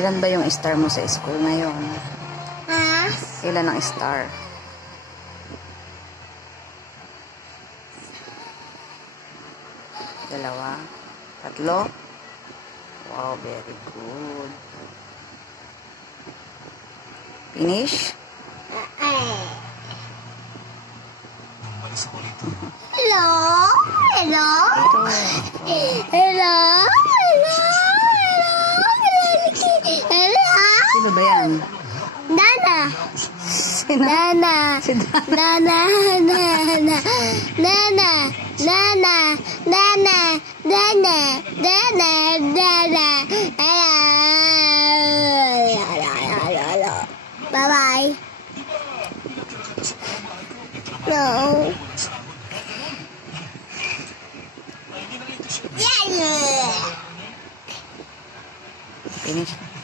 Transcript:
Ilan ba yung star mo sa school ngayon? Ha? Ilan ang star? Dalawa? Tatlo? Wow, very good. Finish? Hello? Hello? Ito. Hello? Hello? Hello? Sino ba yan? Nana. Sino? Nana. Si Dana. Nana. Nana. Nana. Nana. Nana. Nana. Nana. Hello. Bye-bye. No. Yeah. Finish.